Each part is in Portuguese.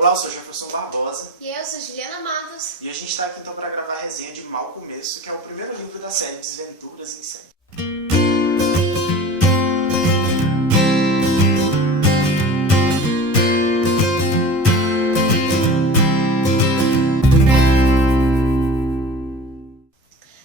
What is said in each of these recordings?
Olá, eu sou Jefferson Barbosa. E eu sou Juliana Matos. E a gente está aqui então para gravar a resenha de Mau Começo, que é o primeiro livro da série Desventuras em Série.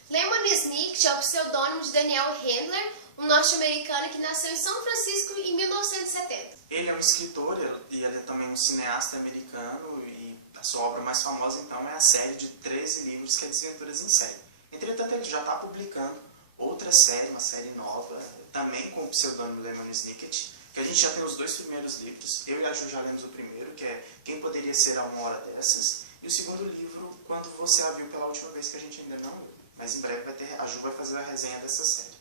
Lemon Snicket é o pseudônimo de Daniel Handler, um norte-americano que nasceu em São Francisco em 1970. Ele é um escritor e ele é também um cineasta americano e a sua obra mais famosa então é a série de 13 livros que é Desventuras em Série. Entretanto, ele já está publicando outra série, uma série nova, também com o pseudônimo Lemon Snicket, que a gente já tem os dois primeiros livros. Eu e a Ju já lemos o primeiro, que é Quem Poderia Ser a Uma Hora Dessas, e o segundo livro, Quando Você a Viu pela Última Vez, que a gente ainda não leu. Mas em breve a Ju vai fazer a resenha dessa série.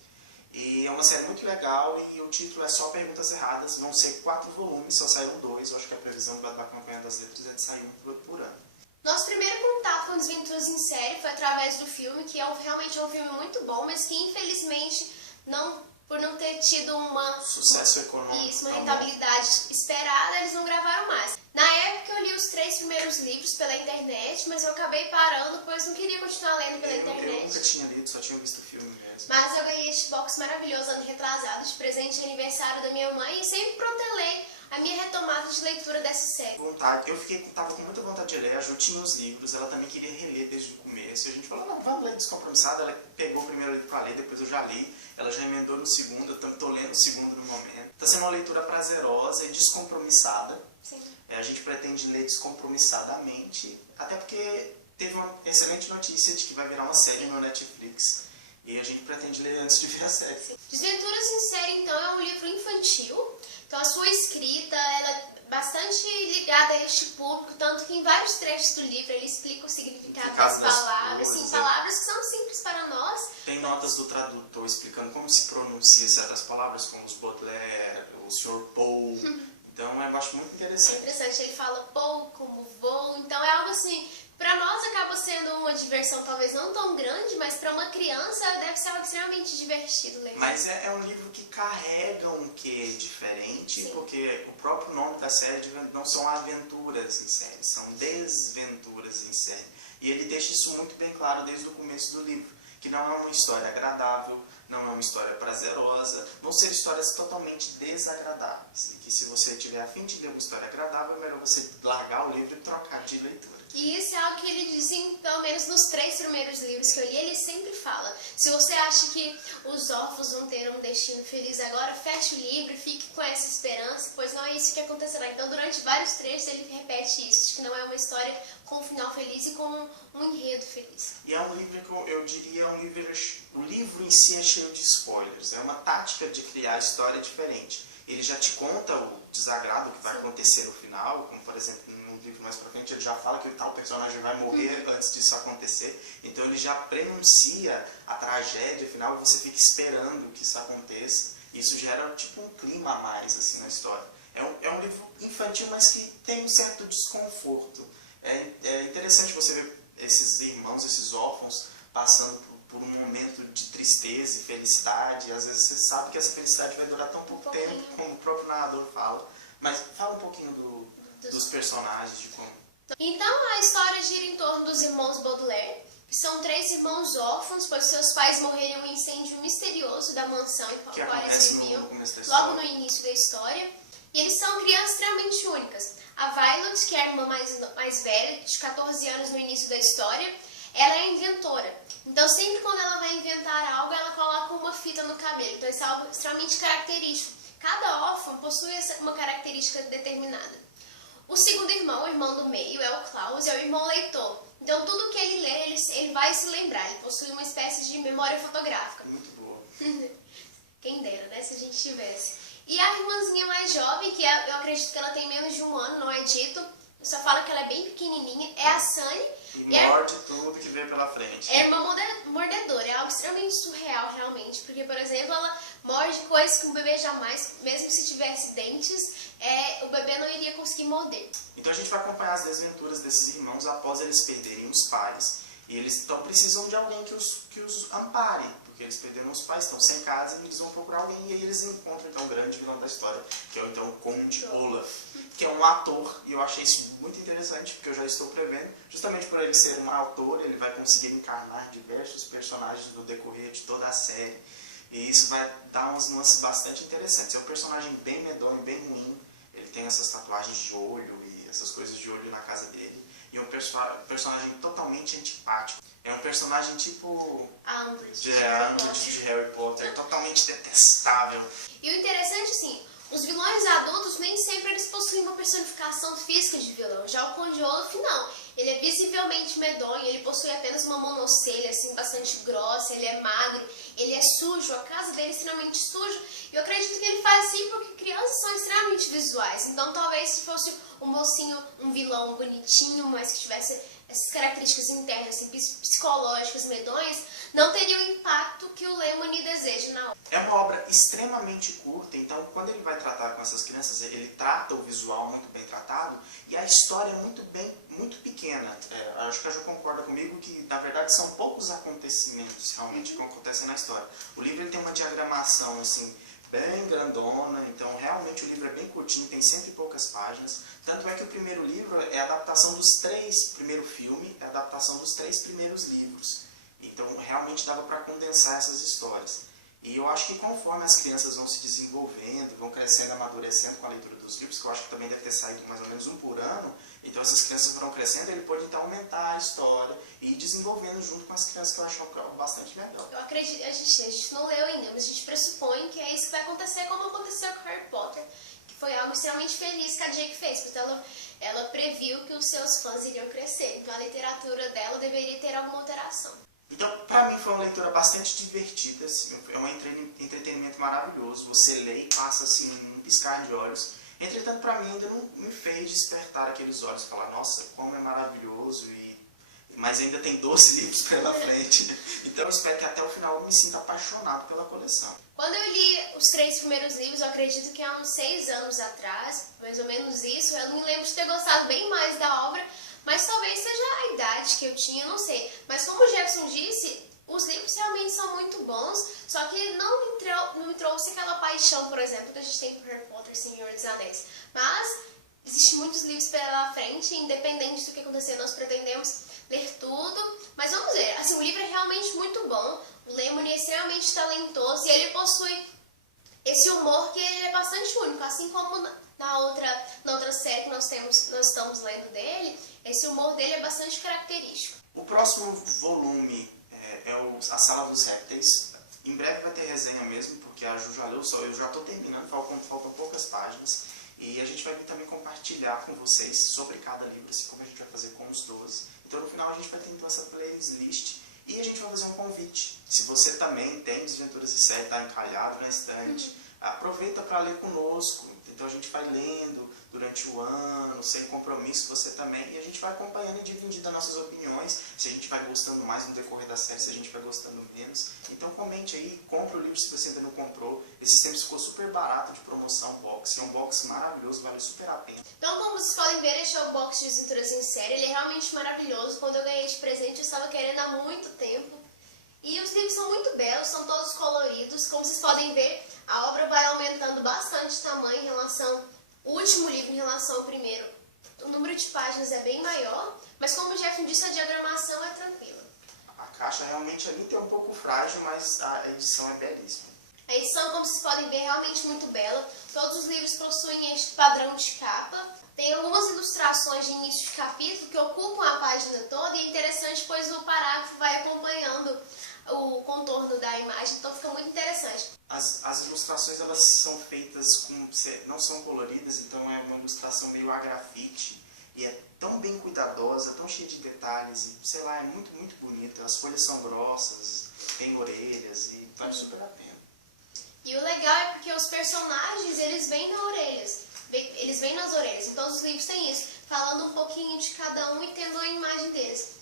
E é uma série muito legal e o título é Só Perguntas Erradas. Vão ser 4 volumes, só saíram 2. Eu acho que a previsão da campanha das letras é de sair um por ano. Nosso primeiro contato com Desventuras em Série foi através do filme, que realmente é um filme muito bom, mas que infelizmente, por não ter tido sucesso econômico, uma rentabilidade esperada, eles não gravaram mais. Na época eu li os 3 primeiros livros pela internet, mas eu acabei parando, pois não queria continuar lendo pela internet. Eu nunca tinha lido, só tinha visto o filme mesmo. Mas eu ganhei este box maravilhoso ano retrasado, de presente de aniversário da minha mãe, e sempre protelei a minha retomada de leitura dessa série. Tava com muita vontade de ler, a Ju tinha os livros, ela também queria reler desde o começo, e a gente falou, não, vamos ler Descompromissada. Ela pegou o primeiro livro para ler, depois eu já li, ela já emendou no segundo, eu estou lendo o segundo no momento. Está sendo uma leitura prazerosa e descompromissada. Sim. A gente pretende ler descompromissadamente, até porque teve uma excelente notícia de que vai virar uma série no Netflix. E a gente pretende ler antes de ver a série. Sim. Desventuras em Série, então, é um livro infantil. Então, a sua escrita ela é bastante ligada a este público, tanto que em vários trechos do livro ele explica o significado das palavras. Sim, palavras que são simples para nós. Tem notas do tradutor explicando como se pronuncia certas palavras, como os Baudelaire, o Sr. Paul. Então, eu acho muito interessante. É interessante, ele fala Paul como voo. Então, é algo assim... Para nós acaba sendo uma diversão talvez não tão grande, mas para uma criança deve ser algo extremamente divertido ler. Mas é um livro que carrega um quê diferente, sim, porque o próprio nome da série não são aventuras em série, são desventuras em série. E ele deixa isso muito bem claro desde o começo do livro, que não é uma história agradável, não é uma história prazerosa, vão ser histórias totalmente desagradáveis. E que se você tiver a fim de ler uma história agradável, é melhor você largar o livro e trocar de leitura. E isso é algo que ele diz, pelo menos nos 3 primeiros livros que eu li, ele sempre fala. Se você acha que os órfãos vão ter um destino feliz agora, feche o livro e fique com essa esperança, pois não é isso que acontecerá. Então, durante vários trechos, ele repete isso, de que não é uma história com um final feliz e com um enredo feliz. E é um livro que eu diria, o livro em si é cheio de spoilers. É uma tática de criar história diferente. Ele já te conta o desagrado que vai acontecer no final, como por exemplo, no livro mais pra frente ele já fala que o tal personagem vai morrer antes disso acontecer. Então ele já prenuncia a tragédia final e você fica esperando que isso aconteça. Isso gera tipo um clima a mais assim na história. É um livro infantil, mas que tem um certo desconforto. É interessante você ver esses irmãos, esses órfãos, passando por um momento de tristeza e felicidade. Às vezes você sabe que essa felicidade vai durar tão pouco tempo, como o próprio narrador fala. Mas fala um pouquinho dos personagens, de como... Então a história gira em torno dos irmãos Baudelaire, que são 3 irmãos órfãos, pois seus pais morreram em um incêndio misterioso da mansão em qual eles viviam, logo no início da história. E eles são crianças extremamente únicas. A Violet, que é a irmã mais velha, de 14 anos no início da história, ela é inventora. Então, sempre quando ela vai inventar algo, ela coloca uma fita no cabelo. Então, isso é algo extremamente característico. Cada órfão possui uma característica determinada. O segundo irmão, o irmão do meio, é o Klaus, é o irmão leitor. Então, tudo que ele lê, ele vai se lembrar. Ele possui uma espécie de memória fotográfica. Muito boa. Quem dera, né? Se a gente tivesse. E a irmãzinha mais jovem, que eu acredito que ela tem menos de 1 ano, não é dito, só fala que ela é bem pequenininha, é a Sunny. E morde tudo que vem pela frente. É uma mordedora, é algo extremamente surreal, realmente. Porque, por exemplo, ela morde coisas que um bebê jamais, mesmo se tivesse dentes, o bebê não iria conseguir morder. Então a gente vai acompanhar as desventuras desses irmãos após eles perderem os pais. E eles então precisam de alguém que os ampare, porque eles perderam os pais, estão sem casa e eles vão procurar alguém. E aí eles encontram então o grande vilão da história, que é então o Conde Olaf, que é um ator. E eu achei isso muito interessante, porque eu já estou prevendo, justamente por ele ser um autor, ele vai conseguir encarnar diversos personagens no decorrer de toda a série. E isso vai dar umas nuances bastante interessantes. É um personagem bem medonho, bem ruim. Ele tem essas tatuagens de olho e essas coisas de olho na casa dele. E é um personagem totalmente antipático. É um personagem tipo Umbridge de Harry Potter, totalmente detestável. E o interessante, assim, os vilões adultos nem sempre eles possuem uma personificação física de vilão. Já o Conde Olaf, não. Ele é visivelmente medonho, ele possui apenas uma monocelha, assim, bastante grossa, ele é magro, ele é sujo, a casa dele é extremamente suja. E eu acredito que ele faz assim porque crianças são extremamente visuais. Então talvez se fosse um mocinho, um vilão bonitinho, mas que tivesse essas características internas, assim, psicológicas, medonhas, não teria o impacto que o Lemony deseja na obra. É uma obra extremamente curta, então quando ele vai tratar com essas crianças, ele trata o visual muito bem tratado e a história é muito pequena. Acho que a Ju concorda comigo que, na verdade, são poucos acontecimentos realmente que acontecem na história. O livro ele tem uma diagramação assim, bem grandona, então realmente o livro é bem curtinho, tem 100 e poucas páginas. Tanto é que o primeiro livro é a adaptação dos primeiro filme é a adaptação dos 3 primeiros livros. Então realmente dava para condensar essas histórias. E eu acho que conforme as crianças vão se desenvolvendo, vão crescendo, amadurecendo com a leitura dos livros, que eu acho que também deve ter saído mais ou menos um por ano, então essas crianças foram crescendo, ele pode então aumentar a história e ir desenvolvendo junto com as crianças, que eu acho bastante legal. Eu acredito, a gente não leu ainda, mas a gente pressupõe que é isso que vai acontecer como aconteceu com Harry Potter, que foi algo extremamente feliz que a J.K. fez, porque ela previu que os seus fãs iriam crescer, então a literatura dela deveria ter alguma alteração. Então, para mim foi uma leitura bastante divertida, assim, é um entretenimento maravilhoso, você lê e passa assim, um piscar de olhos. Entretanto, para mim ainda não me fez despertar aqueles olhos e falar, nossa, como é maravilhoso, mas ainda tem 12 livros pela frente. Então eu espero que até o final eu me sinta apaixonado pela coleção. Quando eu li os 3 primeiros livros, eu acredito que há uns 6 anos atrás, mais ou menos isso, eu não me lembro de ter gostado bem mais da obra, mas talvez seja a idade que eu tinha, não sei. Mas como o Jefferson disse, os livros realmente são muito bons, só que não me trouxe aquela paixão, por exemplo, que a gente tem por Harry Potter e Senhor dos Anéis. Mas existem muitos livros pela frente, independente do que acontecer, nós pretendemos ler tudo. Mas vamos ver, assim, o livro é realmente muito bom, o Lemony é extremamente talentoso e ele possui esse humor que ele é bastante único, assim como na outra série que nós estamos lendo dele, esse humor dele é bastante característico. O próximo volume é A Sala dos Répteis. Em breve vai ter resenha mesmo, porque a Ju já leu, eu já estou terminando, faltam poucas páginas. E a gente vai também compartilhar com vocês sobre cada livro, assim como a gente vai fazer com os 12. Então no final a gente vai ter então essa playlist e a gente vai fazer um convite. Se você também tem Desventuras em Série, está encalhado na estante, aproveita para ler conosco. Então a gente vai lendo durante o ano, sem compromisso, você também, e a gente vai acompanhando e dividindo as nossas opiniões, se a gente vai gostando mais no decorrer da série, se a gente vai gostando menos. Então comente aí, compre o livro se você ainda não comprou. Esses tempos ficou super barato de promoção box, é um box maravilhoso, vale super a pena. Então, como vocês podem ver, este é o box de Desventuras em Série, ele é realmente maravilhoso. Quando eu ganhei de presente, eu estava querendo há muito tempo. E os livros são muito belos, são todos coloridos. Como vocês podem ver, a obra vai aumentando bastante de tamanho em relação ao último livro, em relação ao primeiro. O número de páginas é bem maior, mas como o Jeff disse, a diagramação é tranquila. A caixa realmente ali tem um pouco frágil, mas a edição é belíssima. A edição, como vocês podem ver, é realmente muito bela. Todos os livros possuem este padrão de capa. Tem algumas ilustrações de início de capítulo que ocupam a página toda, e é interessante, pois o parágrafo vai acompanhando o contorno da imagem, então fica muito interessante. As ilustrações, elas são feitas não são coloridas, então é uma ilustração meio a grafite, e é tão bem cuidadosa, tão cheia de detalhes, e sei lá, é muito, muito bonita. As folhas são grossas, tem orelhas, e vale super a pena. E o legal é porque os personagens, eles vêm nas orelhas, então os livros têm isso, falando um pouquinho de cada um e tendo a imagem deles.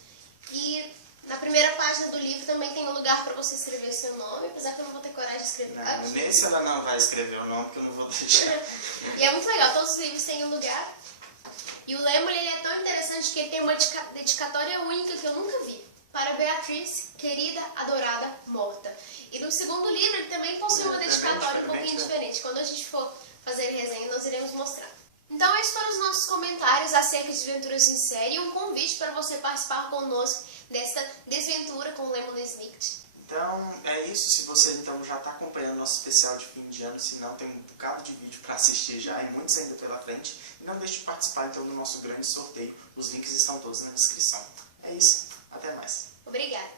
E na primeira página do livro também tem um lugar para você escrever seu nome, apesar que eu não vou ter coragem de escrever aqui. Nesse ela não vai escrever o nome, porque eu não vou deixar. E é muito legal, todos os livros têm um lugar. E o Lemony, ele é tão interessante que ele tem uma dedicatória única que eu nunca vi. para Beatriz, querida, adorada, morta. E no segundo livro ele também possui uma dedicatória um pouquinho diferente. Quando a gente for fazer resenha, nós iremos mostrar. Então, esses foram os nossos comentários acerca de Desventuras em Série e um convite para você participar conosco desta desventura com Lemon Snicket. Então, é isso. Se você então já está acompanhando nosso especial de fim de ano, se não, tem um bocado de vídeo para assistir já e muitos ainda pela frente. E não deixe de participar então do nosso grande sorteio. Os links estão todos na descrição. É isso. Até mais. Obrigada.